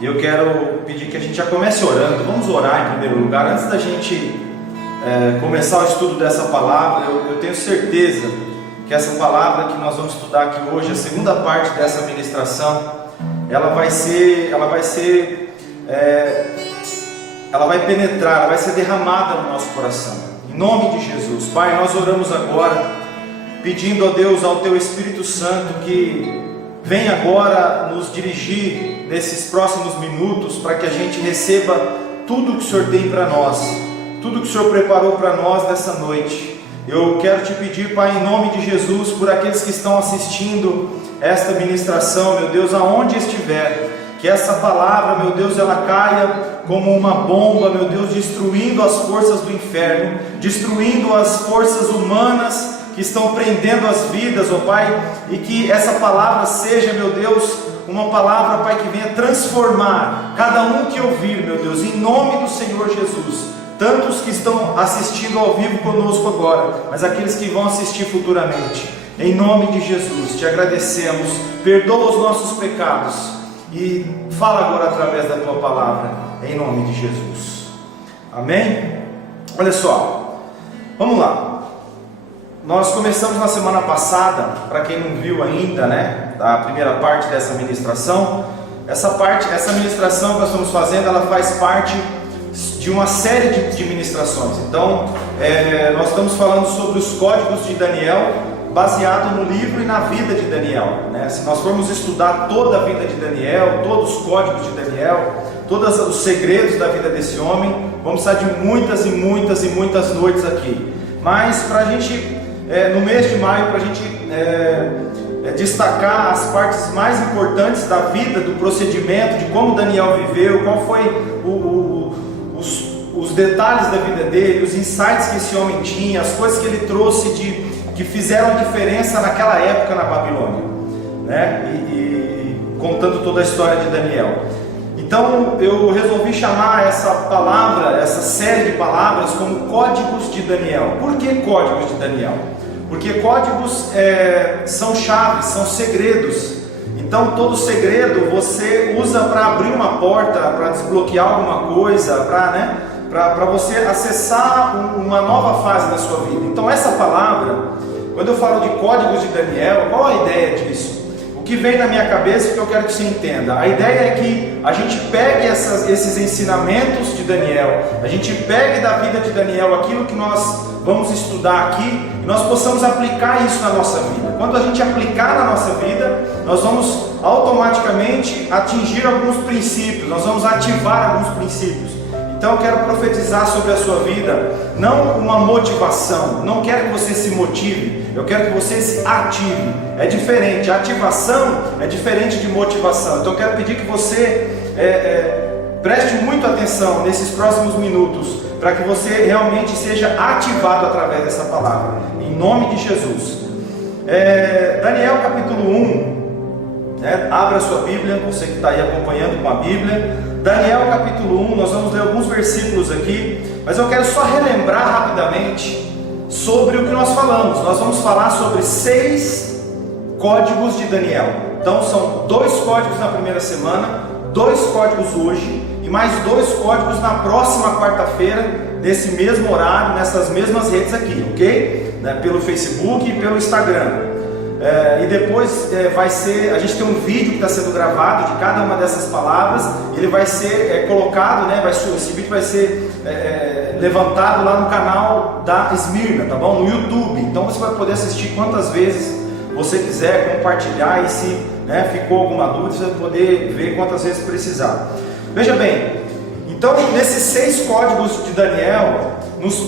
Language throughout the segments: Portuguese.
E eu quero pedir que a gente já comece orando. Vamos orar em primeiro lugar. Antes da gente começar o estudo dessa palavra, eu tenho certeza que essa palavra que nós vamos estudar aqui hoje, a segunda parte dessa ministração, ela vai penetrar, ela vai ser derramada no nosso coração. Em nome de Jesus. Pai, nós oramos agora, pedindo a Deus, ao Teu Espírito Santo, que venha agora nos dirigir nesses próximos minutos, para que a gente receba tudo que o Senhor tem para nós, tudo que o Senhor preparou para nós nessa noite. Eu quero te pedir, Pai, em nome de Jesus, por aqueles que estão assistindo esta ministração, meu Deus, aonde estiver, que essa palavra, meu Deus, ela caia como uma bomba, meu Deus, destruindo as forças do inferno, destruindo as forças humanas que estão prendendo as vidas, ó Pai, e que essa palavra seja, meu Deus, uma palavra, Pai, que venha transformar cada um que ouvir, meu Deus, em nome do Senhor Jesus, tanto os que estão assistindo ao vivo conosco agora, mas aqueles que vão assistir futuramente, em nome de Jesus, te agradecemos, perdoa os nossos pecados, e fala agora através da Tua palavra, em nome de Jesus, amém? Olha só, vamos lá. Nós começamos na semana passada, para quem não viu ainda, né, a primeira parte dessa ministração. Essa ministração que nós estamos fazendo, ela faz parte de uma série de ministrações. Então, nós estamos falando sobre os códigos de Daniel, baseado no livro e na vida de Daniel, né? Se nós formos estudar toda a vida de Daniel, todos os códigos de Daniel, todos os segredos da vida desse homem, vamos precisar de muitas e muitas e muitas noites aqui. Mas para a gente, no mês de maio, para a gente destacar as partes mais importantes da vida, do procedimento, de como Daniel viveu, qual foi os detalhes da vida dele, os insights que esse homem tinha, as coisas que ele trouxe que fizeram a diferença naquela época na Babilônia, né? E contando toda a história de Daniel. Então eu resolvi chamar essa palavra, essa série de palavras, como Códigos de Daniel. Por que Códigos de Daniel? Porque códigos são chaves, são segredos. Então todo segredo você usa para abrir uma porta, para desbloquear alguma coisa, para você acessar uma nova fase da sua vida. Então essa palavra, quando eu falo de Códigos de Daniel, qual a ideia disso? O que vem na minha cabeça, o que eu quero que você entenda, a ideia é que a gente pegue esses ensinamentos de Daniel, a gente pegue da vida de Daniel aquilo que nós vamos estudar aqui, e nós possamos aplicar isso na nossa vida. Quando a gente aplicar na nossa vida, nós vamos automaticamente atingir alguns princípios, nós vamos ativar alguns princípios. Então eu quero profetizar sobre a sua vida, não uma motivação, não quero que você se motive, eu quero que você se ative. É diferente, ativação é diferente de motivação. Então eu quero pedir que você preste muita atenção nesses próximos minutos, para que você realmente seja ativado através dessa palavra, em nome de Jesus. Daniel capítulo 1, abra a sua Bíblia, você que está aí acompanhando com a Bíblia. Daniel capítulo 1, nós vamos ler alguns versículos aqui, mas eu quero só relembrar rapidamente sobre o que nós falamos. Nós vamos falar sobre 6 códigos de Daniel. Então são 2 códigos na primeira semana, 2 códigos hoje e mais 2 códigos na próxima quarta-feira, nesse mesmo horário, nessas mesmas redes aqui, ok? Pelo Facebook e pelo Instagram. E depois a gente tem um vídeo que está sendo gravado de cada uma dessas palavras. Ele vai ser colocado, esse vídeo vai ser levantado lá no canal da Esmirna, tá bom? No YouTube. Então você vai poder assistir quantas vezes você quiser, compartilhar, e se ficou alguma dúvida, você vai poder ver quantas vezes precisar. Veja bem, então nesses 6 códigos de Daniel,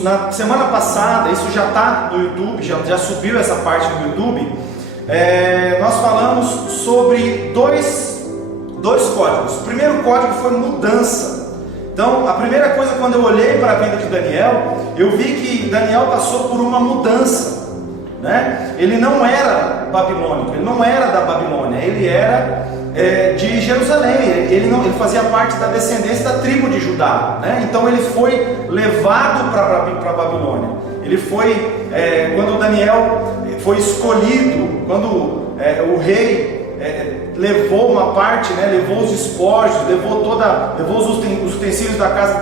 na semana passada, isso já está no YouTube, já subiu essa parte no YouTube. Nós falamos sobre dois códigos. O primeiro código foi mudança. Então a primeira coisa, quando eu olhei para a vida de Daniel, eu vi que Daniel passou por uma mudança, né? Ele não era babilônico, ele não era da Babilônia, ele era de Jerusalém, ele fazia parte da descendência da tribo de Judá, né? Então ele foi levado para a Babilônia. Ele foi, quando Daniel foi escolhido, quando o rei levou uma parte, né? Levou os despojos, levou os utensílios da casa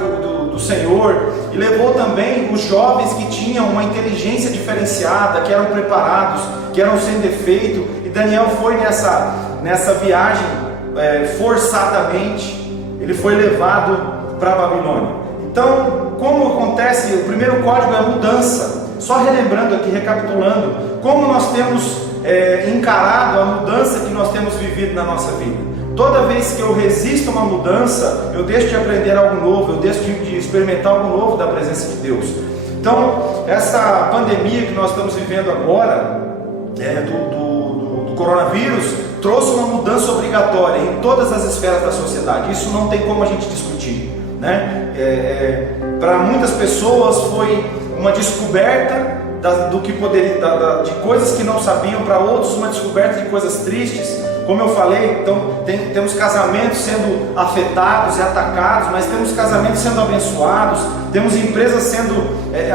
do Senhor, e levou também os jovens que tinham uma inteligência diferenciada, que eram preparados, que eram sem defeito. E Daniel foi nessa viagem forçadamente, ele foi levado para a Babilônia. Então, como acontece? O primeiro código é a mudança. Só relembrando aqui, recapitulando, como nós temos encarado a mudança que nós temos vivido na nossa vida. Toda vez que eu resisto a uma mudança, eu deixo de aprender algo novo, eu deixo de experimentar algo novo da presença de Deus. Então, essa pandemia que nós estamos vivendo agora, do coronavírus, trouxe uma mudança obrigatória em todas as esferas da sociedade. Isso não tem como a gente discutir, né? Para muitas pessoas foi uma descoberta do que poderia, de coisas que não sabiam. Para outros, uma descoberta de coisas tristes. Como eu falei, então temos casamentos sendo afetados e atacados, mas temos casamentos sendo abençoados, temos empresas sendo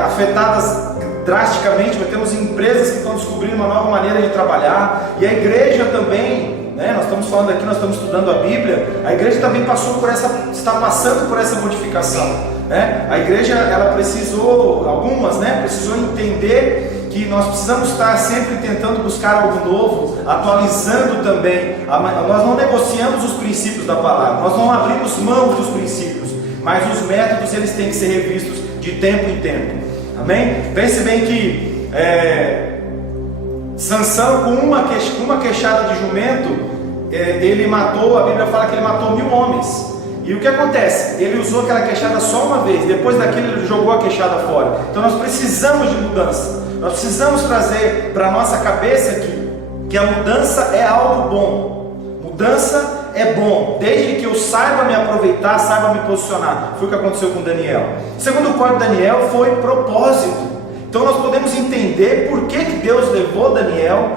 afetadas drasticamente, mas temos empresas que estão descobrindo uma nova maneira de trabalhar, e a igreja também, né? Nós estamos falando aqui, nós estamos estudando a Bíblia, a igreja também está passando por essa modificação, né? A igreja, ela precisou entender que nós precisamos estar sempre tentando buscar algo novo, atualizando também. Nós não negociamos os princípios da palavra, nós não abrimos mão dos princípios, mas os métodos, eles têm que ser revistos de tempo em tempo. Amém? Pense bem que Sansão, com uma queixada de jumento, ele matou, a Bíblia fala que ele matou 1000 homens. E o que acontece? Ele usou aquela queixada só uma vez, depois daquilo ele jogou a queixada fora. Então nós precisamos de mudança. Nós precisamos trazer para a nossa cabeça que a mudança é algo bom. Mudança é bom, desde que eu saiba me aproveitar, saiba me posicionar. Foi o que aconteceu com Daniel. O segundo código de Daniel foi propósito. Então nós podemos entender por que Deus levou Daniel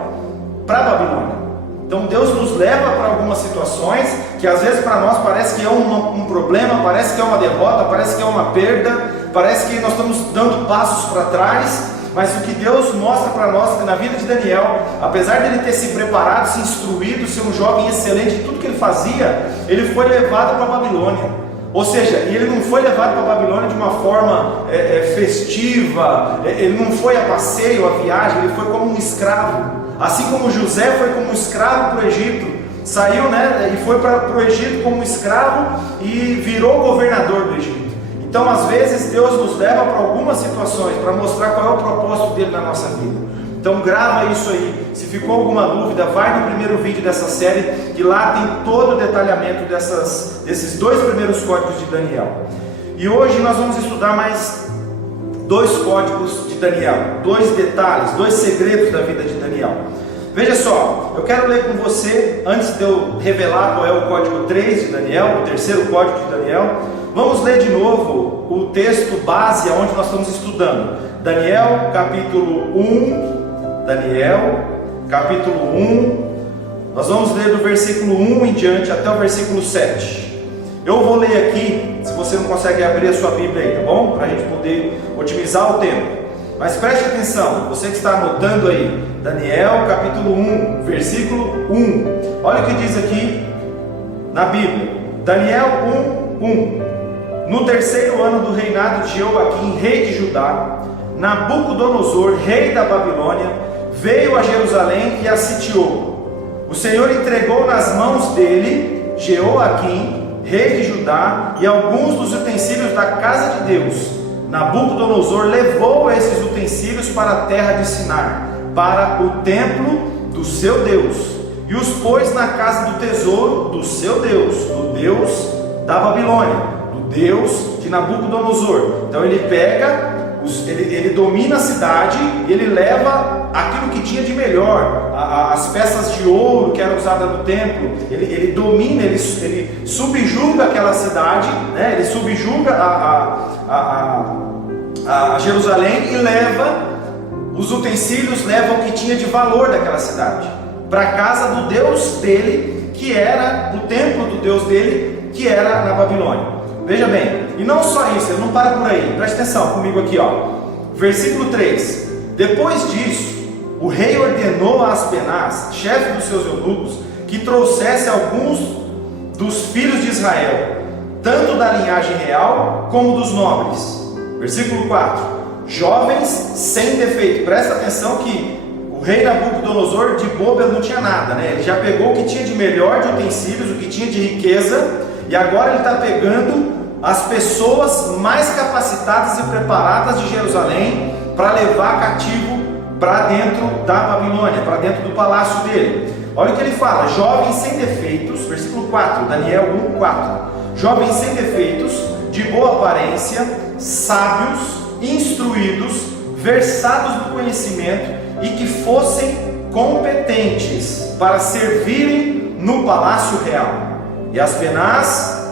para a Babilônia. Então Deus nos leva para algumas situações que às vezes para nós parece que é um problema, parece que é uma derrota, parece que é uma perda, parece que nós estamos dando passos para trás. Mas o que Deus mostra para nós é que na vida de Daniel, apesar de ele ter se preparado, se instruído, ser um jovem excelente em tudo que ele fazia, ele foi levado para a Babilônia. Ou seja, ele não foi levado para a Babilônia de uma forma festiva, ele não foi a passeio, a viagem, ele foi como um escravo. Assim como José foi como um escravo para o Egito, saiu, né, e foi para o Egito como um escravo e virou governador do Egito. Então, às vezes, Deus nos leva para algumas situações para mostrar qual é o propósito dele na nossa vida. Então, grava isso aí. Se ficou alguma dúvida, vai no primeiro vídeo dessa série, que lá tem todo o detalhamento desses 2 primeiros códigos de Daniel. E hoje nós vamos estudar mais 2 códigos de Daniel, 2 detalhes, 2 segredos da vida de Daniel. Veja só, eu quero ler com você, antes de eu revelar qual é o código 3 de Daniel, o terceiro código de Daniel. Vamos ler de novo o texto base onde nós estamos estudando. Daniel capítulo 1. Daniel capítulo 1. Nós vamos ler do versículo 1 em diante até o versículo 7. Eu vou ler aqui, se você não consegue abrir a sua Bíblia aí, tá bom? Para a gente poder otimizar o tempo. Mas preste atenção, você que está anotando aí. Daniel capítulo 1, versículo 1. Olha o que diz aqui na Bíblia. Daniel 1, 1. No terceiro ano do reinado de Joaquim, rei de Judá, Nabucodonosor, rei da Babilônia, veio a Jerusalém e a sitiou. O Senhor entregou nas mãos dele Joaquim, rei de Judá, e alguns dos utensílios da casa de Deus. Nabucodonosor levou esses utensílios para a terra de Sinar, para o templo do seu Deus, e os pôs na casa do tesouro do seu Deus, do Deus da Babilônia, Deus de Nabucodonosor. Então ele pega, ele domina a cidade, ele leva aquilo que tinha de melhor, as peças de ouro que eram usadas no templo, ele domina, ele subjuga aquela cidade, né? Ele subjuga a Jerusalém e leva os utensílios, leva o que tinha de valor daquela cidade para a casa do Deus dele, que era o templo do Deus dele, que era na Babilônia. Veja bem, e não só isso, ele não para por aí, preste atenção comigo aqui, ó. Versículo 3: Depois disso, o rei ordenou a Aspenaz, chefe dos seus eunucos, que trouxesse alguns dos filhos de Israel, tanto da linhagem real como dos nobres. Versículo 4: jovens sem defeito. Presta atenção que o rei Nabucodonosor de bobo não tinha nada, né? Ele já pegou o que tinha de melhor de utensílios, o que tinha de riqueza, e agora ele está pegando as pessoas mais capacitadas e preparadas de Jerusalém para levar cativo para dentro da Babilônia, para dentro do palácio dele. Olha o que ele fala: jovens sem defeitos, versículo 4, Daniel 1:4. Jovens sem defeitos, de boa aparência, sábios, instruídos, versados no conhecimento, e que fossem competentes para servirem no palácio real. E Aspenaz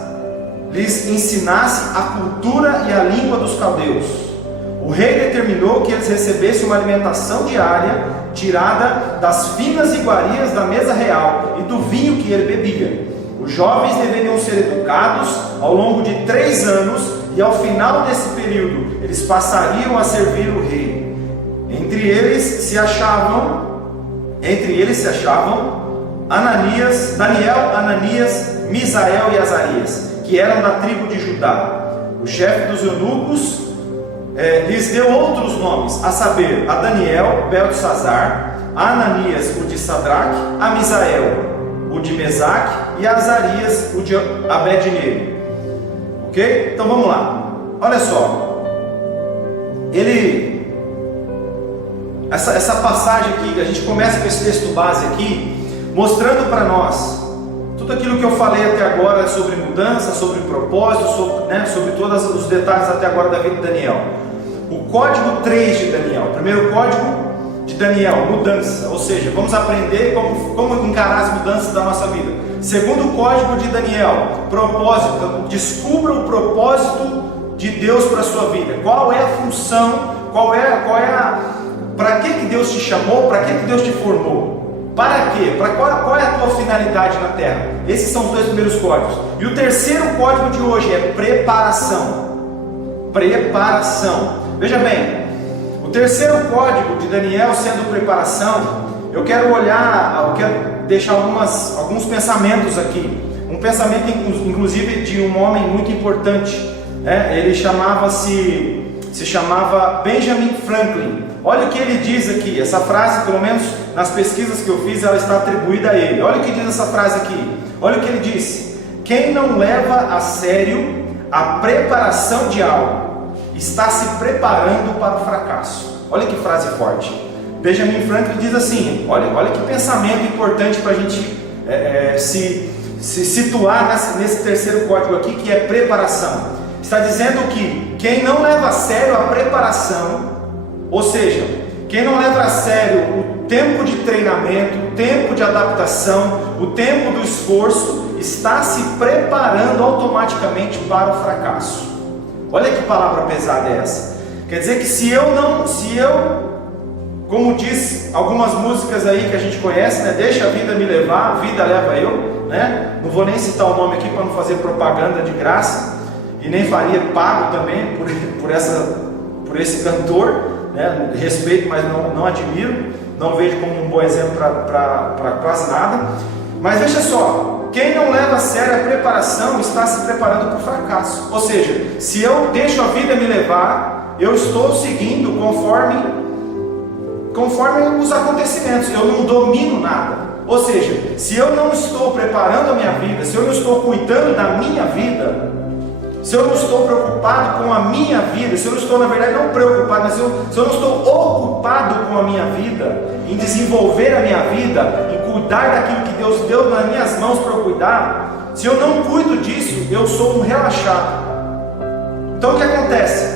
lhes ensinasse a cultura e a língua dos caldeus. O rei determinou que eles recebessem uma alimentação diária, tirada das finas iguarias da mesa real e do vinho que ele bebia. Os jovens deveriam ser educados ao longo de 3 anos, e ao final desse período eles passariam a servir o rei. Entre eles se achavam Daniel, Ananias, Misael e Azarias, que eram da tribo de Judá. O chefe dos eunucos lhes deu outros nomes, a saber, a Daniel, Beltesazar, a Ananias, o de Sadraque, a Misael, o de Mesaque, e a Azarias, o de Abednego. Ok? Então vamos lá. Olha só. Essa passagem aqui, a gente começa com esse texto base aqui, mostrando para nós tudo aquilo que eu falei até agora sobre mudança, sobre propósito, sobre todos os detalhes até agora da vida de Daniel. O código 3 de Daniel, o primeiro código de Daniel, mudança, ou seja, vamos aprender como encarar as mudanças da nossa vida. Segundo código de Daniel, propósito, descubra o propósito de Deus para a sua vida. Qual é a função, para que Deus te chamou, para que Deus te formou? Para quê? Qual é a tua finalidade na terra? Esses são os 2 primeiros códigos. E o terceiro código de hoje é preparação. Preparação. Veja bem, o terceiro código de Daniel sendo preparação, eu quero deixar alguns pensamentos aqui. Um pensamento inclusive de um homem muito importante, ele se chamava Benjamin Franklin. Olha o que ele diz aqui. Essa frase, pelo menos nas pesquisas que eu fiz, ela está atribuída a ele. Olha o que diz essa frase aqui. Olha o que ele disse: quem não leva a sério a preparação de algo está se preparando para o fracasso. Olha que frase forte. Benjamin Franklin diz assim, olha que pensamento importante para a gente se situar nesse terceiro código aqui, que é preparação. Está dizendo que quem não leva a sério a preparação, ou seja, quem não leva a sério o tempo de treinamento, o tempo de adaptação, o tempo do esforço, está se preparando automaticamente para o fracasso. Olha que palavra pesada é essa. Quer dizer que como diz algumas músicas aí que a gente conhece, deixa a vida me levar, a vida leva eu, Não vou nem citar o nome aqui para não fazer propaganda de graça, e nem faria pago também por esse cantor, respeito, mas não admiro, não vejo como um bom exemplo para quase nada. Mas veja só, quem não leva a sério a preparação está se preparando para o fracasso. Ou seja, se eu deixo a vida me levar, eu estou seguindo conforme os acontecimentos, eu não domino nada. Ou seja, se eu não estou preparando a minha vida, se eu não estou cuidando da minha vida, se eu não estou preocupado com a minha vida, se eu não estou, na verdade, não preocupado, mas se eu não estou ocupado com a minha vida, em desenvolver a minha vida, em cuidar daquilo que Deus deu nas minhas mãos para eu cuidar, se eu não cuido disso, eu sou um relaxado. Então o que acontece?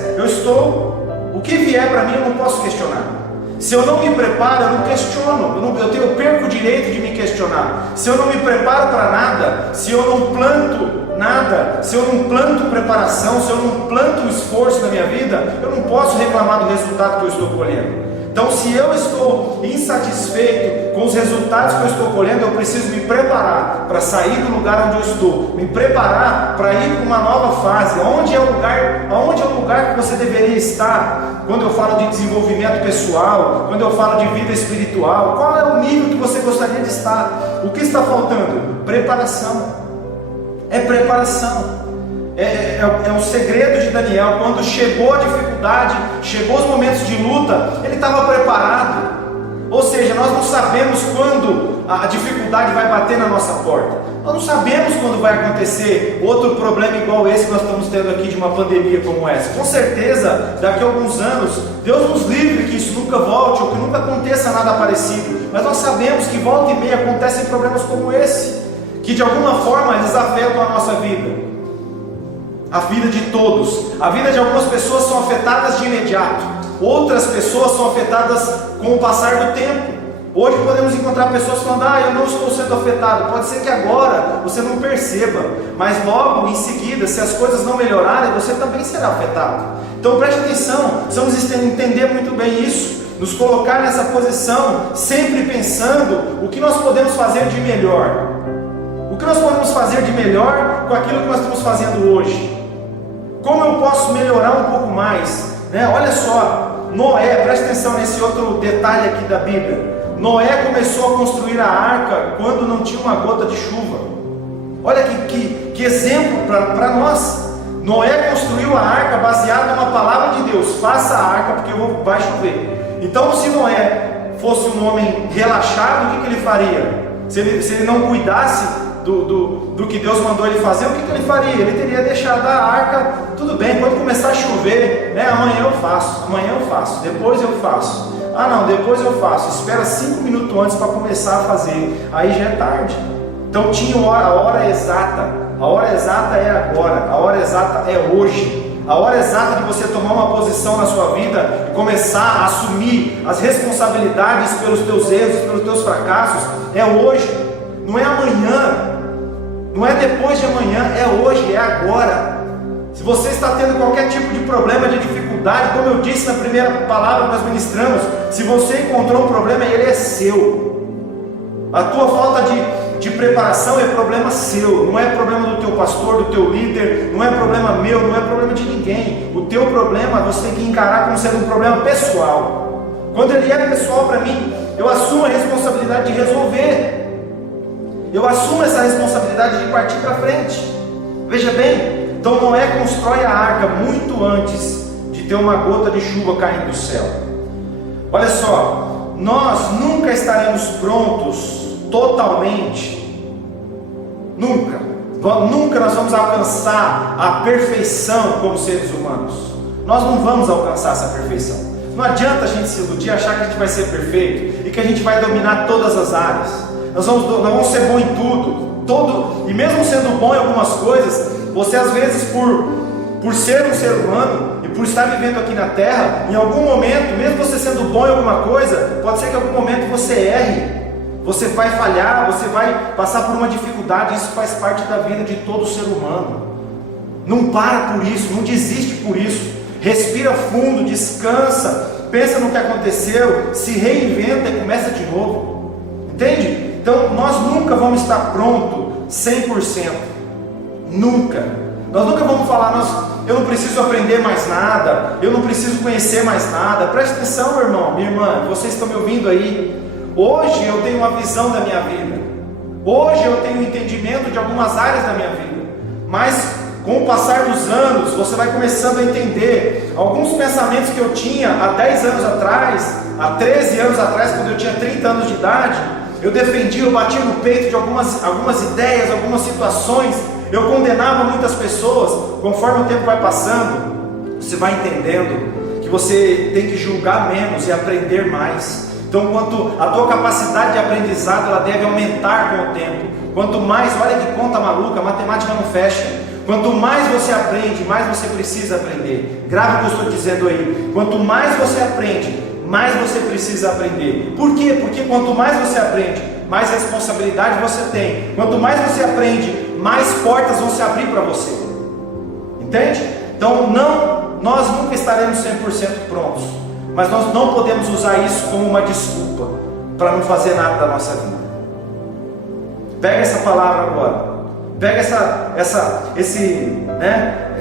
O que vier para mim eu não posso questionar. Se eu não me preparo, eu não questiono, eu perco o direito de me questionar. Se eu não me preparo para nada, se eu não planto nada, se eu não planto preparação, se eu não planto esforço na minha vida, eu não posso reclamar do resultado que eu estou colhendo. Então, se eu estou insatisfeito com os resultados que eu estou colhendo, eu preciso me preparar para sair do lugar onde eu estou, me preparar para ir para uma nova fase. Onde é o lugar que você deveria estar? Quando eu falo de desenvolvimento pessoal, quando eu falo de vida espiritual, qual é o nível que você gostaria de estar? O que está faltando? Preparação. É preparação. É o segredo de Daniel. Quando chegou a dificuldade, chegou os momentos de luta, ele estava preparado. Ou seja, nós não sabemos quando a dificuldade vai bater na nossa porta. Nós não sabemos quando vai acontecer outro problema igual esse que nós estamos tendo aqui, de uma pandemia como essa. Com certeza, daqui a alguns anos, Deus nos livre que isso nunca volte, ou que nunca aconteça nada parecido. Mas nós sabemos que volta e meia acontecem problemas como esse, que de alguma forma eles afetam a nossa vida. A vida de todos. A vida de algumas pessoas são afetadas de imediato, outras pessoas são afetadas com o passar do tempo. Hoje podemos encontrar pessoas falando: eu não estou sendo afetado. Pode ser que agora você não perceba, mas logo em seguida, se as coisas não melhorarem, você também será afetado. Então preste atenção, precisamos entender muito bem isso, nos colocar nessa posição, sempre pensando o que nós podemos fazer de melhor. O que nós podemos fazer de melhor com aquilo que nós estamos fazendo hoje? Como eu posso melhorar um pouco mais? Olha só, Noé, presta atenção nesse outro detalhe aqui da Bíblia. Noé começou a construir a arca quando não tinha uma gota de chuva. Olha que exemplo para nós. Noé construiu a arca baseado numa palavra de Deus: faça a arca porque vai chover. Então, se Noé fosse um homem relaxado, o que ele faria? Se ele não cuidasse do que Deus mandou ele fazer, o que ele faria? Ele teria deixado a arca, tudo bem, quando começar a chover, amanhã eu faço, depois eu faço. Depois eu faço, espera 5 minutos antes para começar a fazer, aí já é tarde. Então tinha a hora exata é agora, a hora exata é hoje, a hora exata de você tomar uma posição na sua vida e começar a assumir as responsabilidades pelos teus erros, pelos teus fracassos, é hoje, não é amanhã, não é depois de amanhã, é hoje, é agora. Se você está tendo qualquer tipo de problema, de dificuldade, como eu disse na primeira palavra que nós ministramos, se você encontrou um problema, ele é seu. A tua falta de preparação é problema seu, não é problema do teu pastor, do teu líder, não é problema meu, não é problema de ninguém. O teu problema você tem que encarar como sendo um problema pessoal. Quando ele é pessoal para mim, eu assumo a responsabilidade de resolver. Eu assumo essa responsabilidade de partir para frente. Veja bem, então Noé constrói a arca muito antes de ter uma gota de chuva caindo do céu. Olha só, nós nunca estaremos prontos totalmente, nunca nós vamos alcançar a perfeição como seres humanos. Nós não vamos alcançar essa perfeição. Não adianta a gente se iludir, achar que a gente vai ser perfeito e que a gente vai dominar todas as áreas. Nós vamos ser bom em tudo, e mesmo sendo bom em algumas coisas, você às vezes por ser um ser humano e por estar vivendo aqui na terra, em algum momento, mesmo você sendo bom em alguma coisa, pode ser que em algum momento você erre, você vai falhar, você vai passar por uma dificuldade. Isso faz parte da vida de todo ser humano. Não para por isso, não desiste por isso, respira fundo, descansa, pensa no que aconteceu, se reinventa e começa de novo, entende? Então nós nunca vamos estar prontos 100%, nunca. Nós nunca vamos falar: eu não preciso aprender mais nada, eu não preciso conhecer mais nada. Preste atenção, meu irmão, minha irmã, vocês estão me ouvindo aí. Hoje eu tenho uma visão da minha vida, hoje eu tenho um entendimento de algumas áreas da minha vida, mas com o passar dos anos, você vai começando a entender alguns pensamentos que eu tinha há 10 anos atrás, há 13 anos atrás, quando eu tinha 30 anos de idade. Eu defendia, eu batia no peito de algumas ideias, algumas situações, eu condenava muitas pessoas. Conforme o tempo vai passando, você vai entendendo que você tem que julgar menos e aprender mais. Então, quanto a tua capacidade de aprendizado, ela deve aumentar com o tempo. Quanto mais, olha que conta maluca, a matemática não fecha. Quanto mais você aprende, mais você precisa aprender. Grave o que eu estou dizendo aí. Quanto mais você aprende, mais você precisa aprender. Por quê? Porque quanto mais você aprende, mais responsabilidade você tem. Quanto mais você aprende, mais portas vão se abrir para você. Entende? Então nós nunca estaremos 100% prontos. mas nós não podemos usar isso como uma desculpa para não fazer nada da nossa vida. Pega essa palavra agora, pega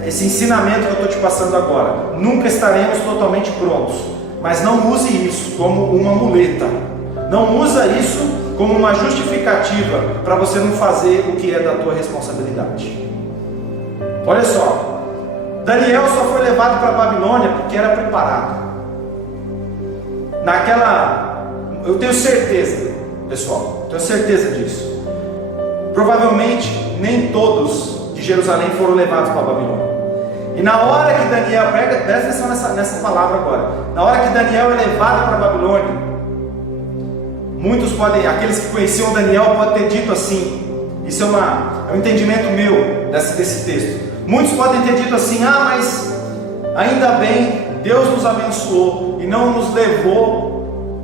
esse ensinamento que eu estou te passando agora. Nunca estaremos totalmente prontos, mas não use isso como uma muleta, não usa isso como uma justificativa para você não fazer o que é da tua responsabilidade. Olha só, Daniel só foi levado para a Babilônia porque era preparado. Eu tenho certeza, pessoal, tenho certeza disso. Provavelmente nem todos de Jerusalém foram levados para a Babilônia. E na hora que Daniel, presta atenção nessa palavra agora, na hora que Daniel é levado para a Babilônia, aqueles que conheciam Daniel podem ter dito assim, isso é um entendimento meu desse texto. Muitos podem ter dito assim: mas ainda bem, Deus nos abençoou e não nos levou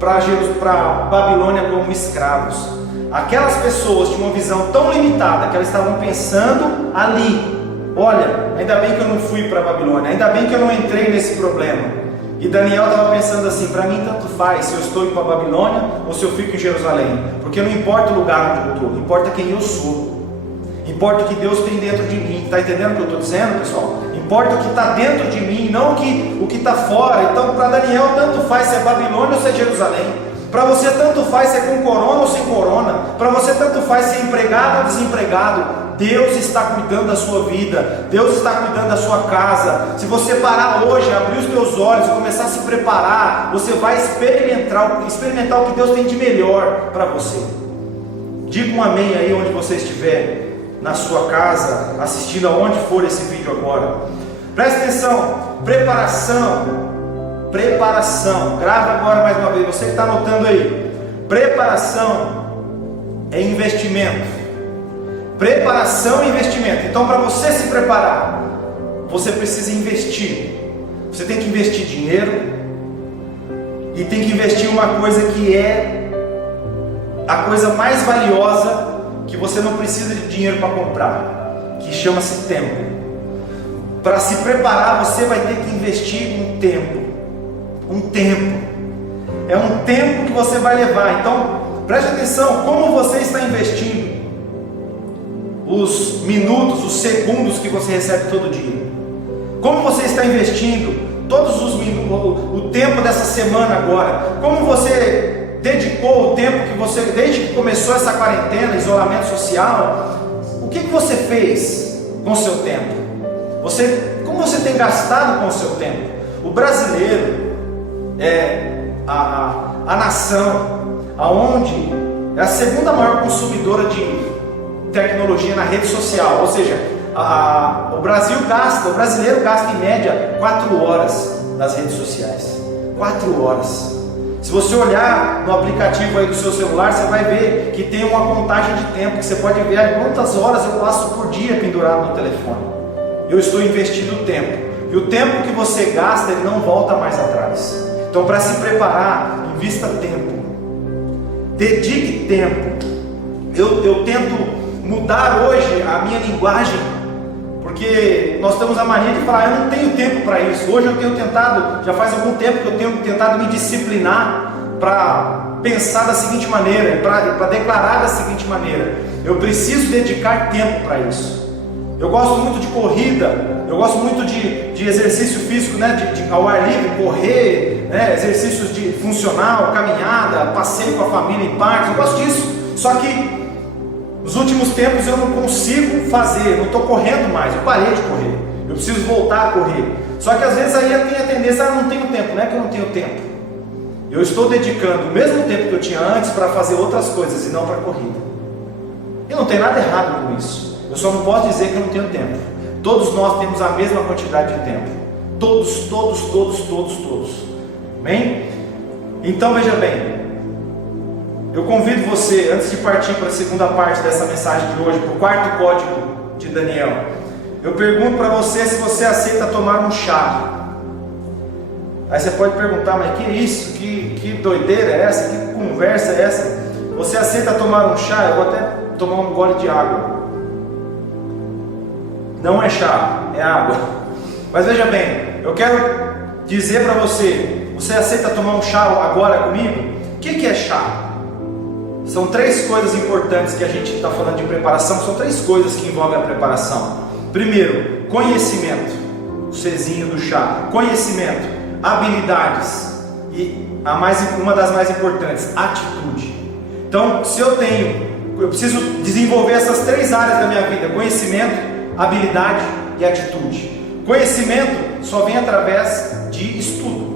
para Babilônia como escravos. Aquelas pessoas tinham uma visão tão limitada que elas estavam pensando ali: olha, ainda bem que eu não fui para a Babilônia, ainda bem que eu não entrei nesse problema. E Daniel estava pensando assim: para mim tanto faz se eu estou indo para a Babilônia ou se eu fico em Jerusalém, porque não importa o lugar onde eu estou, importa quem eu sou, importa o que Deus tem dentro de mim. Está entendendo o que eu estou dizendo, pessoal? Importa o que está dentro de mim, não o que está fora. Então para Daniel tanto faz se é Babilônia ou se é Jerusalém. Para você tanto faz se é com corona ou sem corona. Para você tanto faz se é empregado ou desempregado. Deus está cuidando da sua vida, Deus está cuidando da sua casa. Se você parar hoje, abrir os teus olhos e começar a se preparar, você vai experimentar o que Deus tem de melhor para você. Diga um amém aí onde você estiver, na sua casa, assistindo aonde for esse vídeo agora. Presta atenção, preparação, grava agora mais uma vez, você que está anotando aí. Preparação é investimento. Preparação e investimento. Então, para você se preparar, você precisa investir. Você tem que investir dinheiro e tem que investir uma coisa que é a coisa mais valiosa, que você não precisa de dinheiro para comprar, que chama-se tempo. Para se preparar, você vai ter que investir um tempo. É um tempo que você vai levar. Então, preste atenção, como você está investindo os minutos, os segundos que você recebe todo dia. Como você está investindo todos os minutos, o tempo dessa semana agora. Como você dedicou o tempo que você, desde que começou essa quarentena, isolamento social, o que você fez com o seu tempo? Como você tem gastado com o seu tempo? O brasileiro é a nação aonde é a segunda maior consumidora de tecnologia na rede social, ou seja, o brasileiro gasta em média 4 horas nas redes sociais. 4 horas. Se você olhar no aplicativo aí do seu celular, você vai ver que tem uma contagem de tempo, que você pode ver quantas horas eu passo por dia pendurado no telefone. Eu estou investindo tempo, e o tempo que você gasta, ele não volta mais atrás. Então, para se preparar, invista tempo, dedique tempo. Eu tento mudar hoje a minha linguagem, porque nós temos a mania de falar: eu não tenho tempo para isso. Hoje eu tenho tentado, já faz algum tempo que eu tenho tentado me disciplinar para pensar da seguinte maneira, para declarar da seguinte maneira: eu preciso dedicar tempo para isso. Eu gosto muito de corrida, eu gosto muito de exercício físico, de ao ar livre, correr, exercícios de funcional, caminhada, passeio com a família em parques, eu gosto disso. Só que nos últimos tempos eu não consigo fazer, não estou correndo mais, eu parei de correr, eu preciso voltar a correr. Só que às vezes aí eu tenho a tendência: não tenho tempo, não é que eu não tenho tempo, eu estou dedicando o mesmo tempo que eu tinha antes para fazer outras coisas e não para a corrida. E não tem nada errado com isso, eu só não posso dizer que eu não tenho tempo. Todos nós temos a mesma quantidade de tempo, todos. Bem? Então veja bem, eu convido você, antes de partir para a segunda parte dessa mensagem de hoje, para o quarto código de Daniel, eu pergunto para você se você aceita tomar um chá. Aí você pode perguntar: mas que isso? Que doideira é essa? Que conversa é essa? Você aceita tomar um chá? Eu vou até tomar um gole de água. Não é chá, é água. Mas veja bem, eu quero dizer para você Você aceita tomar um chá agora comigo? O que é chá? São 3 coisas importantes que a gente está falando de preparação. São 3 coisas que envolvem a preparação. Primeiro, conhecimento. O Czinho do chá. Conhecimento, habilidades e uma das mais importantes, atitude. Então, se eu preciso desenvolver essas 3 áreas da minha vida: conhecimento, habilidade e atitude. Conhecimento só vem através de estudo.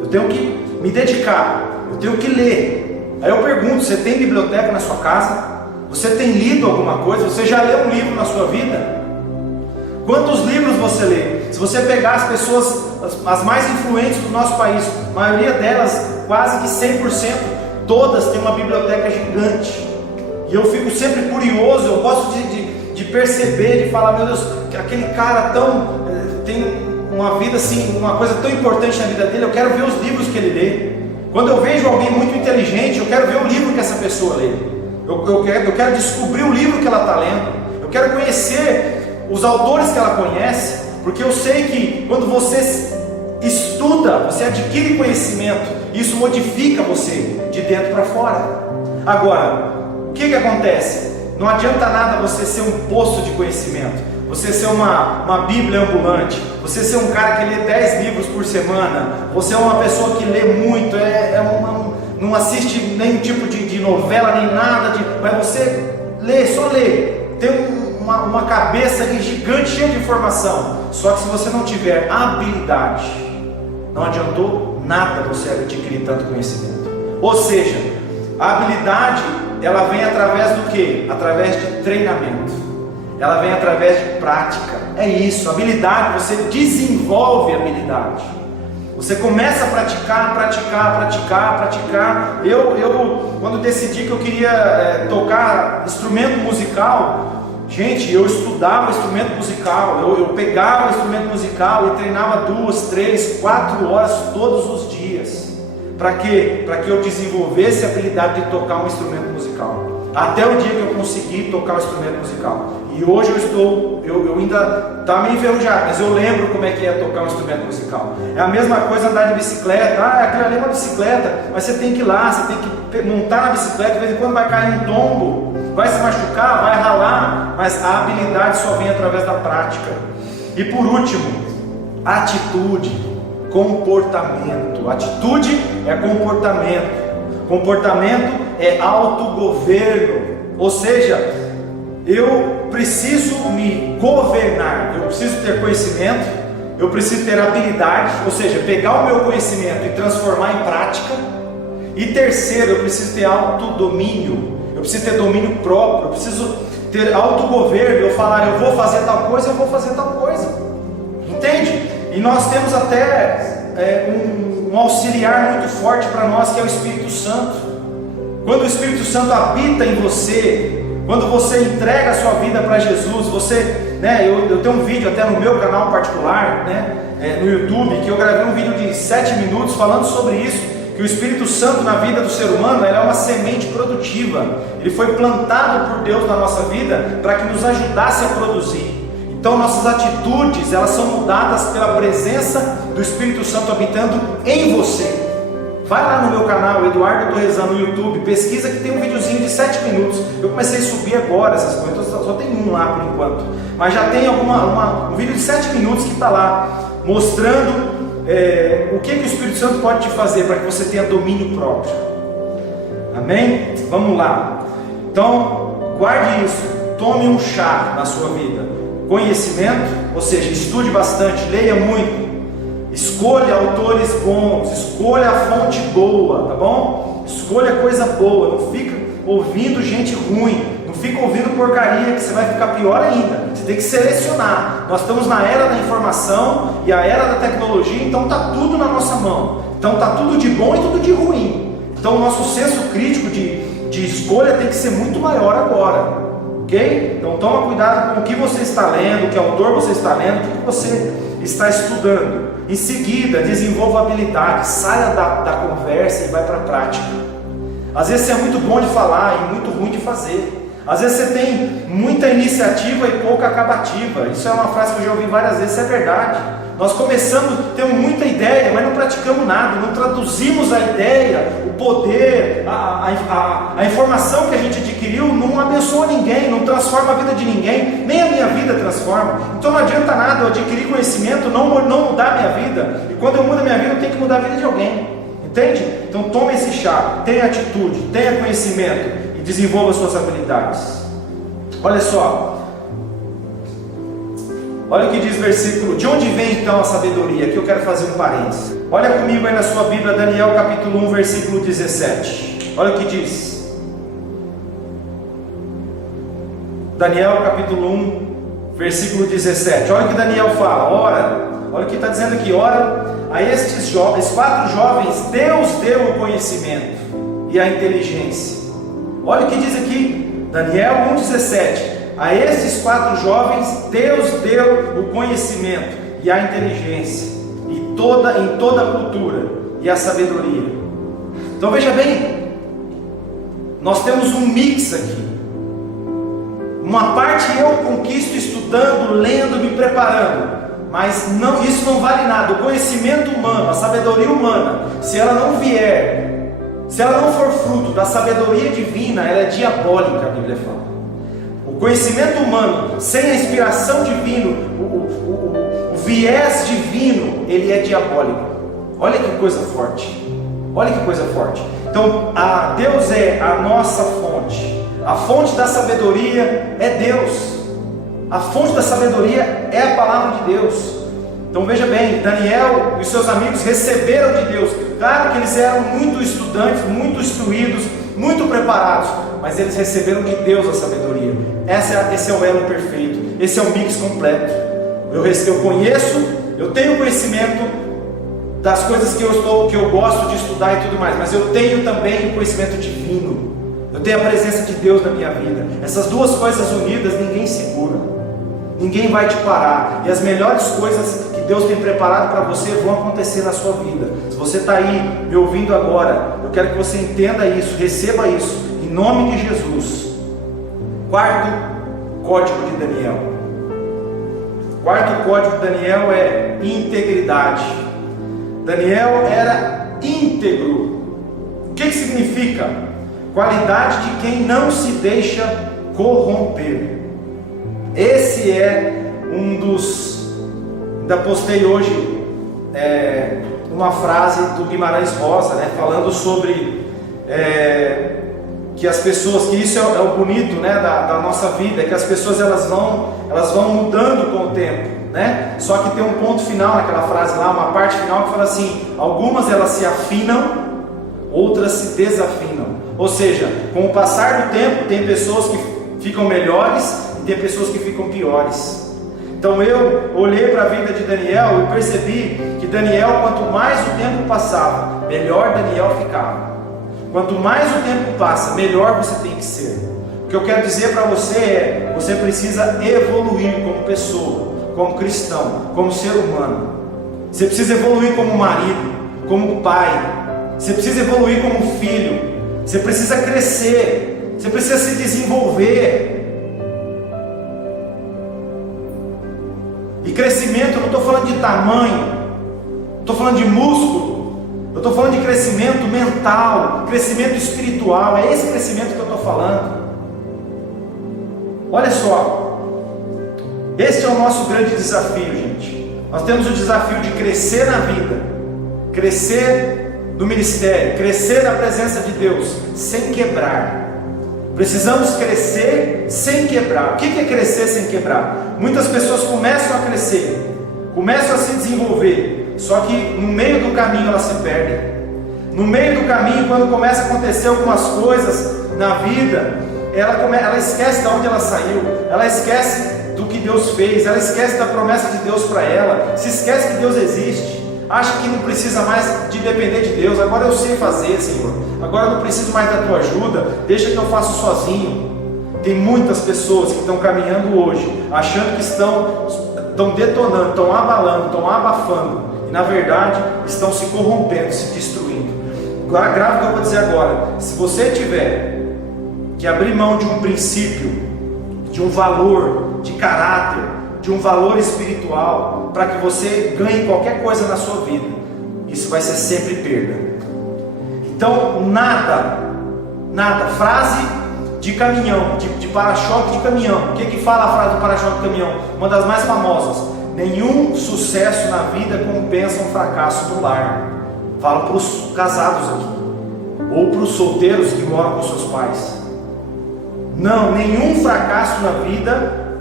Eu tenho que me dedicar, eu tenho que ler. Aí eu pergunto: você tem biblioteca na sua casa? Você tem lido alguma coisa? Você já leu um livro na sua vida? Quantos livros você lê? Se você pegar as pessoas, as mais influentes do nosso país, a maioria delas, quase que 100%, todas têm uma biblioteca gigante. E eu fico sempre curioso, eu gosto de perceber, de falar: meu Deus, aquele cara tem uma vida assim, uma coisa tão importante na vida dele, eu quero ver os livros que ele lê. Quando eu vejo alguém muito inteligente, eu quero ver o livro que essa pessoa lê. Eu quero descobrir o livro que ela está lendo. Eu quero conhecer os autores que ela conhece, porque eu sei que quando você estuda, você adquire conhecimento, isso modifica você de dentro para fora. Agora, o que acontece? Não adianta nada você ser um poço de conhecimento, você ser uma bíblia ambulante, você ser um cara que lê 10 livros por semana, você é uma pessoa que lê muito, não assiste nenhum tipo de novela, nem nada, mas você lê, só lê, tem uma cabeça gigante, cheia de informação. Só que se você não tiver habilidade, não adiantou nada você adquirir tanto conhecimento. Ou seja, a habilidade, ela vem através do quê? Através de treinamento. Ela vem através de prática. É isso, habilidade, você desenvolve habilidade. Você começa a praticar. Eu quando decidi que eu queria tocar instrumento musical, gente, eu estudava instrumento musical, eu pegava o instrumento musical e treinava 2, 3, 4 horas todos os dias. Para quê? Para que eu desenvolvesse a habilidade de tocar um instrumento musical. Até o dia que eu consegui tocar o instrumento musical. E hoje eu ainda está meio enferrujado, mas eu lembro como é que é tocar um instrumento musical. É a mesma coisa andar de bicicleta. Aquilo ali é uma bicicleta, mas você tem que ir lá, você tem que montar na bicicleta, de vez em quando vai cair um tombo, vai se machucar, vai ralar, mas a habilidade só vem através da prática. E por último, atitude, comportamento. Atitude é comportamento. Comportamento é autogoverno, ou seja, eu preciso me governar, eu preciso ter conhecimento, eu preciso ter habilidade, ou seja, pegar o meu conhecimento e transformar em prática. E terceiro, eu preciso ter autodomínio, eu preciso ter domínio próprio, eu preciso ter autogoverno, eu falar: eu vou fazer tal coisa, eu vou fazer tal coisa, entende? E nós temos até um auxiliar muito forte para nós, que é o Espírito Santo. Quando o Espírito Santo habita em você, quando você entrega a sua vida para Jesus, eu tenho um vídeo até no meu canal particular, no YouTube, que eu gravei um vídeo de 7 minutos falando sobre isso, que o Espírito Santo na vida do ser humano, ele é uma semente produtiva, ele foi plantado por Deus na nossa vida para que nos ajudasse a produzir. Então nossas atitudes, elas são mudadas pela presença do Espírito Santo habitando em você. Vai lá no meu canal, Eduardo Torresan, no YouTube, pesquisa que tem um videozinho de 7 minutos. Eu comecei a subir agora essas coisas, só tem um lá por enquanto. Mas já tem um vídeo de 7 minutos que está lá, mostrando o que o Espírito Santo pode te fazer para que você tenha domínio próprio. Amém? Vamos lá. Então, guarde isso, tome um chá na sua vida. Conhecimento, ou seja, estude bastante, leia muito. Escolha autores bons, escolha a fonte boa, tá bom? Escolha coisa boa, não fica ouvindo gente ruim, não fica ouvindo porcaria que você vai ficar pior ainda. Você tem que selecionar. Nós estamos na era da informação e a era da tecnologia, então está tudo na nossa mão. Então está tudo de bom e tudo de ruim. Então o nosso senso crítico de escolha tem que ser muito maior agora. Ok? Então toma cuidado com o que você está lendo, que autor você está lendo, o que você está estudando. Em seguida, desenvolva habilidade, saia da conversa e vai para a prática. Às vezes você é muito bom de falar e muito ruim de fazer. Às vezes você tem muita iniciativa e pouca acabativa. Isso é uma frase que eu já ouvi várias vezes, é verdade. Nós temos muita ideia, mas não praticamos nada, não traduzimos a ideia, o poder, a informação que a gente adquiriu, não abençoa ninguém, não transforma a vida de ninguém, nem a minha vida transforma. Então não adianta nada eu adquirir conhecimento, não mudar a minha vida, e quando eu mudo a minha vida, eu tenho que mudar a vida de alguém, entende? Então tome esse chá, tenha atitude, tenha conhecimento e desenvolva suas habilidades. Olha só. Olha o que diz o versículo. De onde vem então a sabedoria? Aqui eu quero fazer um parênteses. Olha comigo aí na sua Bíblia, Daniel capítulo 1, versículo 17. Olha o que diz. Daniel capítulo 1, versículo 17. Olha o que Daniel fala. Ora, olha o que está dizendo aqui. Ora, a estes 4 jovens, Deus deu o conhecimento e a inteligência. Olha o que diz aqui. Daniel 1,17. A esses 4 jovens, Deus deu o conhecimento e a inteligência, em toda a cultura e a sabedoria. Então veja bem, nós temos um mix aqui. Uma parte eu conquisto estudando, lendo, me preparando, mas isso não vale nada. O conhecimento humano, a sabedoria humana, se ela não vier, se ela não for fruto da sabedoria divina, ela é diabólica, a Bíblia fala. O conhecimento humano, sem a inspiração divina, o viés divino, ele é diabólico. Olha que coisa forte. Olha que coisa forte. Então, Deus é a nossa fonte. A fonte da sabedoria é Deus. A fonte da sabedoria é a palavra de Deus. Então veja bem, Daniel e seus amigos receberam de Deus. Claro que eles eram muito estudantes, muito instruídos, muito preparados, mas eles receberam de Deus a sabedoria. Esse é o elo perfeito, esse é o mix completo. Eu conheço, eu tenho conhecimento das coisas que eu gosto de estudar e tudo mais, mas eu tenho também o conhecimento divino. Eu tenho a presença de Deus na minha vida. Essas duas coisas unidas, ninguém segura, ninguém vai te parar, e as melhores coisas que Deus tem preparado para você vão acontecer na sua vida. Se você está aí me ouvindo agora, eu quero que você entenda isso, receba isso, em nome de Jesus. Quarto código de Daniel. Quarto código de Daniel é integridade. Daniel era íntegro. O que significa? Qualidade de quem não se deixa corromper. Esse é um dos... Ainda postei hoje uma frase do Guimarães Rosa, falando sobre que as pessoas, que isso é o bonito, da nossa vida, que as pessoas elas vão mudando com o tempo, Só que tem um ponto final naquela frase lá, uma parte final que fala assim: algumas elas se afinam, outras se desafinam. Ou seja, com o passar do tempo tem pessoas que ficam melhores e tem pessoas que ficam piores. Então eu olhei para a vida de Daniel e percebi que Daniel, quanto mais o tempo passava, melhor Daniel ficava. Quanto mais o tempo passa, melhor você tem que ser. O que eu quero dizer para você é: você precisa evoluir como pessoa, como cristão, como ser humano. Você precisa evoluir como marido, como pai. Você precisa evoluir como filho. Você precisa crescer. Você precisa se desenvolver. E crescimento, eu não estou falando de tamanho, estou falando de músculo, eu estou falando de crescimento mental, crescimento espiritual. É esse crescimento que eu estou falando. Olha só, esse é o nosso grande desafio, gente. Nós temos o desafio de crescer na vida, crescer no ministério, crescer na presença de Deus, sem quebrar. Precisamos crescer sem quebrar. O que é crescer sem quebrar? Muitas pessoas começam a crescer, começam a se desenvolver, só que no meio do caminho elas se perdem. No meio do caminho, quando começa a acontecer algumas coisas na vida, ela esquece de onde ela saiu, ela esquece do que Deus fez, ela esquece da promessa de Deus para ela, se esquece que Deus existe, acha que não precisa mais de depender de Deus. Agora eu sei fazer, Senhor, agora eu não preciso mais da tua ajuda, deixa que eu faço sozinho. Tem muitas pessoas que estão caminhando hoje, achando que estão detonando, estão abalando, estão abafando, e na verdade estão se corrompendo, se destruindo. Grave o que eu vou dizer agora: se você tiver que abrir mão de um princípio, de um valor, de caráter, de um valor espiritual, para que você ganhe qualquer coisa na sua vida, isso vai ser sempre perda. Então, nada, frase de caminhão, de para-choque de caminhão. O que fala a frase do para-choque de caminhão? Uma das mais famosas: nenhum sucesso na vida compensa um fracasso no lar. Falo para os casados aqui, ou para os solteiros que moram com seus pais. Não, nenhum fracasso na vida,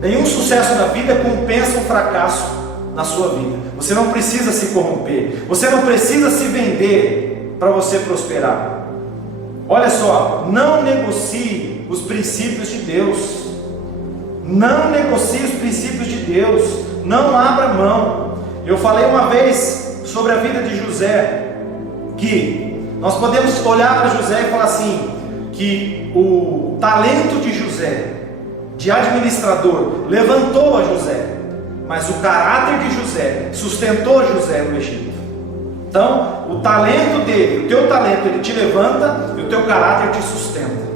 nenhum sucesso na vida compensa um fracasso na sua vida. Você não precisa se corromper, você não precisa se vender para você prosperar. Olha só, não negocie os princípios de Deus. Não negocie os princípios de Deus. Não abra mão. Eu falei uma vez sobre a vida de José, que nós podemos olhar para José e falar assim, que o talento de José, de administrador, levantou a José, mas o caráter de José sustentou José no Egito. Então, o talento dele, o teu talento, ele te levanta e o teu caráter te sustenta.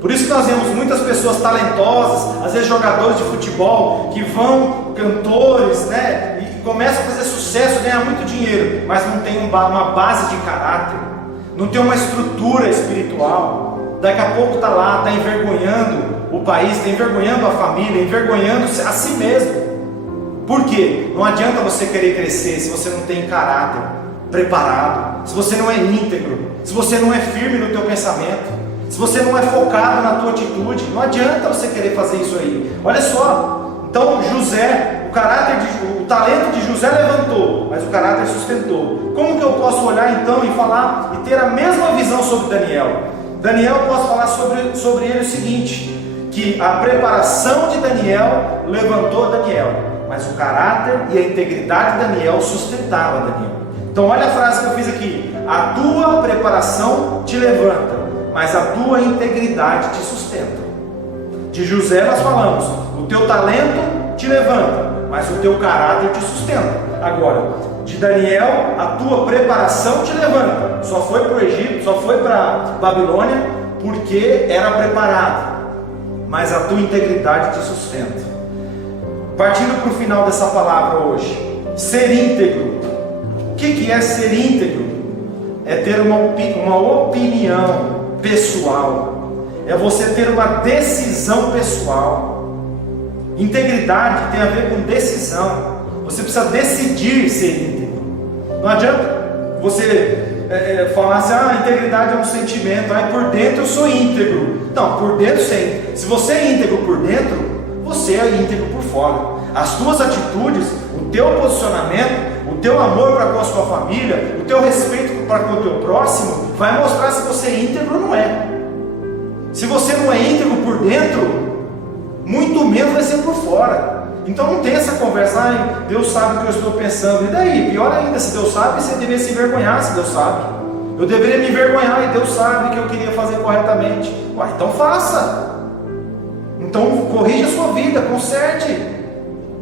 Por isso que nós vemos muitas pessoas talentosas, às vezes jogadores de futebol, que vão, cantores, né, e começam a fazer sucesso, ganhar muito dinheiro, mas não tem uma base de caráter, não tem uma estrutura espiritual. Daqui a pouco está lá, está envergonhando o país, está envergonhando a família, envergonhando a si mesmo. Por quê? Não adianta você querer crescer se você não tem caráter preparado, se você não é íntegro, se você não é firme no teu pensamento, se você não é focado na tua atitude. Não adianta você querer fazer isso aí. Olha só, então José, o talento de José levantou, mas o caráter sustentou. Como que eu posso olhar então e falar e ter a mesma visão sobre Daniel? Daniel, eu posso falar sobre ele o seguinte, que a preparação de Daniel levantou Daniel, mas o caráter e a integridade de Daniel sustentava Daniel. Então olha a frase que eu fiz aqui: a tua preparação te levanta, mas a tua integridade te sustenta. De José nós falamos, o teu talento te levanta, mas o teu caráter te sustenta. Agora, de Daniel, a tua preparação te levanta. Só foi para o Egito, só foi para Babilônia porque era preparado, mas a tua integridade te sustenta. Partindo para o final dessa palavra hoje, ser íntegro. O que é ser íntegro? É ter uma opinião pessoal, é você ter uma decisão pessoal. Integridade tem a ver com decisão. Você precisa decidir ser íntegro. Não adianta você falar assim, a integridade é um sentimento, por dentro eu sou íntegro. Não, por dentro sim. Se você é íntegro por dentro, você é íntegro por fora. As tuas atitudes, o teu posicionamento, o teu amor para com a sua família, o teu respeito para com o teu próximo, vai mostrar se você é íntegro ou não é. Se você não é íntegro por dentro, muito menos vai ser por fora. Então não tem essa conversa, Deus sabe o que eu estou pensando. E daí? Pior ainda, se Deus sabe, você deveria se envergonhar. Se Deus sabe, eu deveria me envergonhar, e Deus sabe que eu queria fazer corretamente. Então faça. Então corrija a sua vida, conserte.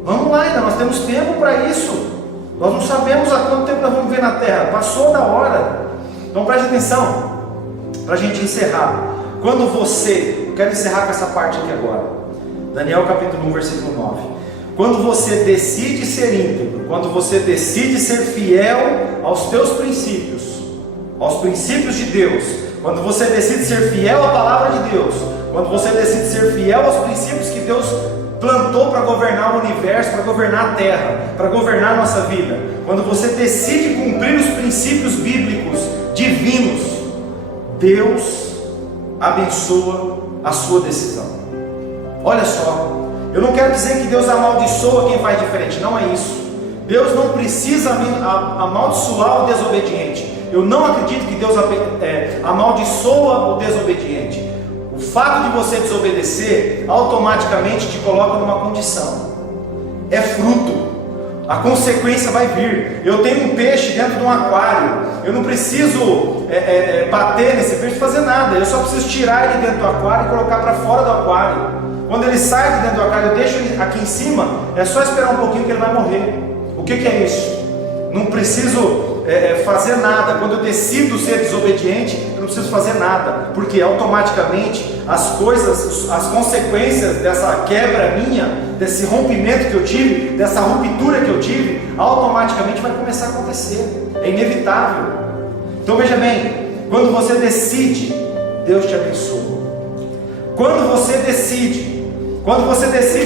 Vamos lá, ainda nós temos tempo para isso. Nós não sabemos há quanto tempo nós vamos viver na terra. Passou da hora. Então preste atenção, para a gente encerrar. Quando você, eu quero encerrar com essa parte aqui agora, Daniel capítulo 1, versículo 9. Quando você decide ser íntegro, quando você decide ser fiel aos teus princípios, aos princípios de Deus, quando você decide ser fiel à palavra de Deus, quando você decide ser fiel aos princípios que Deus plantou para governar o universo, para governar a terra, para governar a nossa vida, quando você decide cumprir os princípios bíblicos divinos, Deus abençoa a sua decisão. Olha só, eu não quero dizer que Deus amaldiçoa quem faz diferente, não é isso. Deus não precisa amaldiçoar o desobediente. Eu não acredito que Deus amaldiçoa o desobediente. O fato de você desobedecer automaticamente te coloca numa condição. É fruto. A consequência vai vir. Eu tenho um peixe dentro de um aquário. Eu não preciso bater nesse peixe, fazer nada. Eu só preciso tirar ele dentro do aquário e colocar para fora do aquário. Quando ele sai de dentro do aquário, eu deixo ele aqui em cima. É só esperar um pouquinho que ele vai morrer. O que é isso? Não preciso fazer nada, quando eu decido ser desobediente, eu não preciso fazer nada, porque automaticamente as coisas, as consequências dessa quebra minha, desse rompimento que eu tive, dessa ruptura que eu tive, automaticamente vai começar a acontecer, é inevitável. Então veja bem, quando você decide, Deus te abençoa. Quando você decide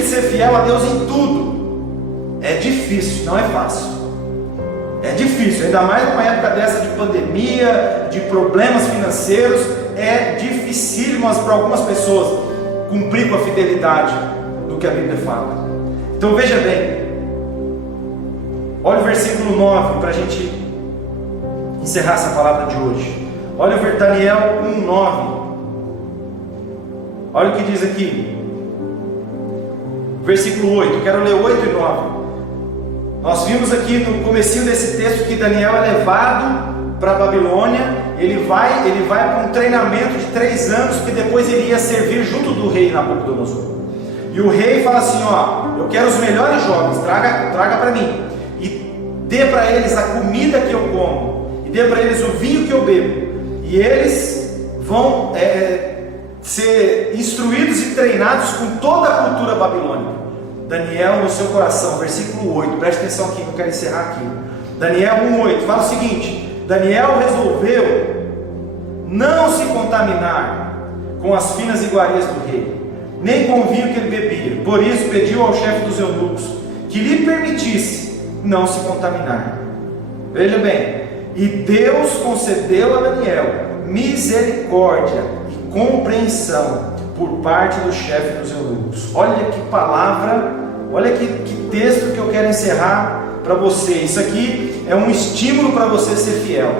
ser fiel a Deus em tudo, é difícil, não é fácil. É difícil, ainda mais numa época dessa de pandemia, de problemas financeiros, é dificílimo para algumas pessoas cumprir com a fidelidade do que a Bíblia fala. Então veja bem, olha o versículo 9 para a gente encerrar essa palavra de hoje. Olha o Daniel 1:9. Olha o que diz aqui, versículo 8. Eu quero ler 8 e 9. Nós vimos aqui no comecinho desse texto que Daniel é levado para a Babilônia. Ele vai para um treinamento de 3 anos, que depois iria servir junto do rei Nabucodonosor. E o rei fala assim: ó, eu quero os melhores jovens, traga para mim, e dê para eles a comida que eu como, e dê para eles o vinho que eu bebo, e eles vão ser instruídos e treinados com toda a cultura babilônica. Daniel no seu coração, versículo 8, preste atenção aqui que eu quero encerrar aqui. Daniel 1:8 fala o seguinte: Daniel resolveu não se contaminar com as finas iguarias do rei, nem com o vinho que ele bebia. Por isso pediu ao chefe dos eunucos que lhe permitisse não se contaminar. Veja bem, e Deus concedeu a Daniel misericórdia e compreensão por parte do chefe dos eunucos. Olha que palavra, olha que texto que eu quero encerrar para você. Isso aqui é um estímulo para você ser fiel.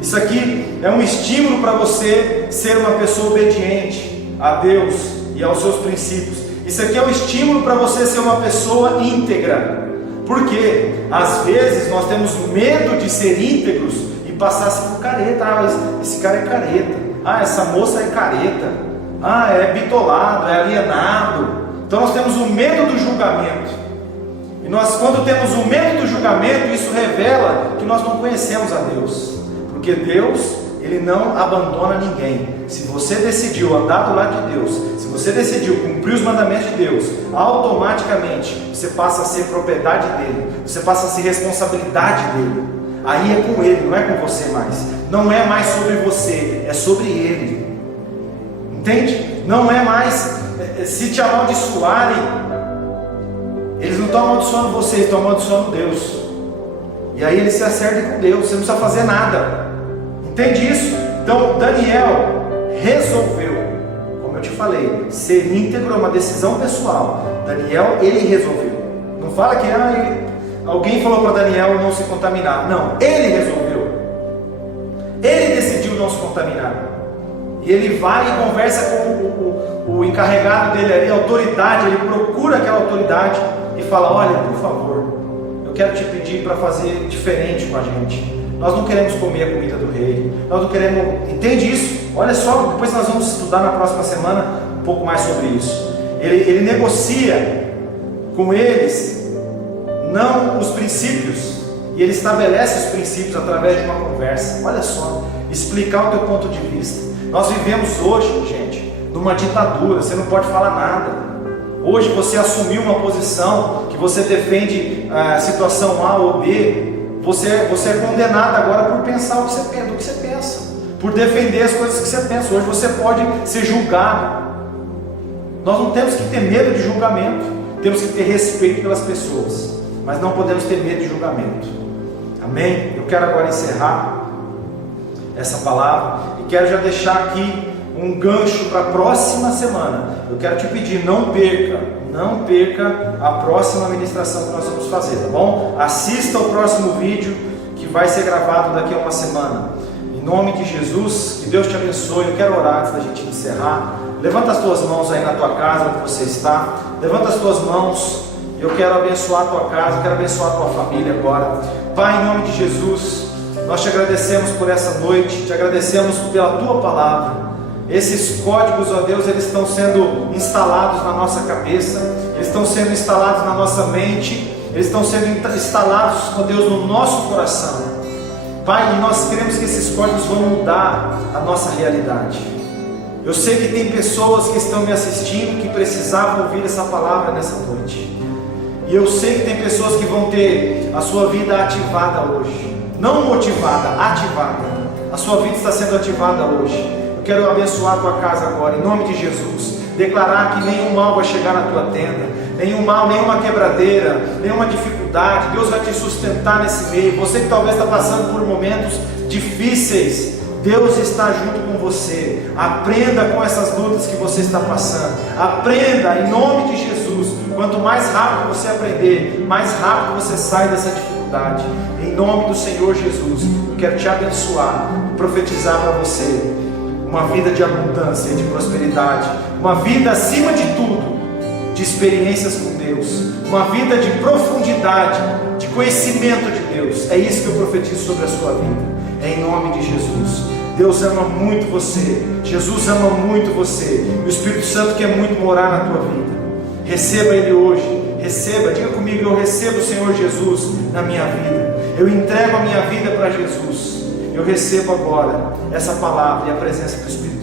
Isso aqui é um estímulo para você ser uma pessoa obediente a Deus e aos seus princípios. Isso aqui é um estímulo para você ser uma pessoa íntegra. Porque às vezes nós temos medo de ser íntegros e passar assim por careta. Ah, esse cara é careta. Ah, essa moça é careta. Ah, é bitolado, é alienado. Então nós temos o medo do julgamento. E nós, quando temos o medo do julgamento, isso revela que nós não conhecemos a Deus. Porque Deus, Ele não abandona ninguém. Se você decidiu andar do lado de Deus, se você decidiu cumprir os mandamentos de Deus, automaticamente você passa a ser propriedade dEle, você passa a ser responsabilidade dEle. Aí é com Ele, não é com você mais. Não é mais sobre você, é sobre Ele. Entende? Não é mais, se te amaldiçoarem, eles não estão amaldiçoando você, estão amaldiçoando Deus. E aí eles se acertam com Deus, você não precisa fazer nada. Entende isso? Então Daniel resolveu, como eu te falei, ser íntegro é uma decisão pessoal. Daniel, ele resolveu. Não fala que alguém falou para Daniel não se contaminar. Não, ele resolveu. Ele decidiu não se contaminar. E ele vai e conversa com o encarregado dele ali, a autoridade. Ele procura aquela autoridade e fala: olha, por favor, eu quero te pedir para fazer diferente com a gente. Nós não queremos comer a comida do rei. Nós não queremos... Entende isso? Olha só, depois nós vamos estudar na próxima semana um pouco mais sobre isso. Ele negocia com eles não os princípios, e ele estabelece os princípios através de uma conversa. Olha só, explicar o teu ponto de vista. Nós vivemos hoje, gente, numa ditadura. Você não pode falar nada. Hoje você assumiu uma posição que você defende a situação A ou B, você é condenado agora por pensar do que você pensa, por defender as coisas que você pensa. Hoje você pode ser julgado. Nós não temos que ter medo de julgamento, temos que ter respeito pelas pessoas, mas não podemos ter medo de julgamento. Amém? Eu quero agora encerrar essa palavra e quero já deixar aqui um gancho para a próxima semana. Eu quero te pedir, não perca a próxima ministração que nós vamos fazer, tá bom? Assista o próximo vídeo que vai ser gravado daqui a uma semana. Em nome de Jesus, que Deus te abençoe. Eu quero orar antes da gente encerrar. Levanta as tuas mãos aí na tua casa onde você está. Levanta as tuas mãos. Eu quero abençoar a tua casa, eu quero abençoar a tua família agora. Pai, em nome de Jesus, nós te agradecemos por essa noite, te agradecemos pela tua palavra. Esses códigos, ó Deus, eles estão sendo instalados na nossa cabeça, eles estão sendo instalados na nossa mente, eles estão sendo instalados, ó Deus, no nosso coração. Pai, e nós cremos que esses códigos vão mudar a nossa realidade. Eu sei que tem pessoas que estão me assistindo que precisavam ouvir essa palavra nessa noite. E eu sei que tem pessoas que vão ter a sua vida ativada hoje. Não motivada, ativada. A sua vida está sendo ativada hoje. Eu quero abençoar a tua casa agora, em nome de Jesus. Declarar que nenhum mal vai chegar na tua tenda. Nenhum mal, nenhuma quebradeira, nenhuma dificuldade. Deus vai te sustentar nesse meio. Você que talvez está passando por momentos difíceis, Deus está junto com você. Aprenda com essas lutas que você está passando. Aprenda em nome de Jesus. Quanto mais rápido você aprender, mais rápido você sai dessa dificuldade. Em nome do Senhor Jesus, eu quero te abençoar e profetizar para você uma vida de abundância e de prosperidade, uma vida acima de tudo, de experiências com Deus, uma vida de profundidade, de conhecimento de Deus. É isso que eu profetizo sobre a sua vida, em nome de Jesus. Deus ama muito você, Jesus ama muito você, o Espírito Santo quer muito morar na tua vida. Receba Ele hoje, receba, diga comigo: eu recebo o Senhor Jesus na minha vida, eu entrego a minha vida para Jesus, eu recebo agora essa palavra e a presença do Espírito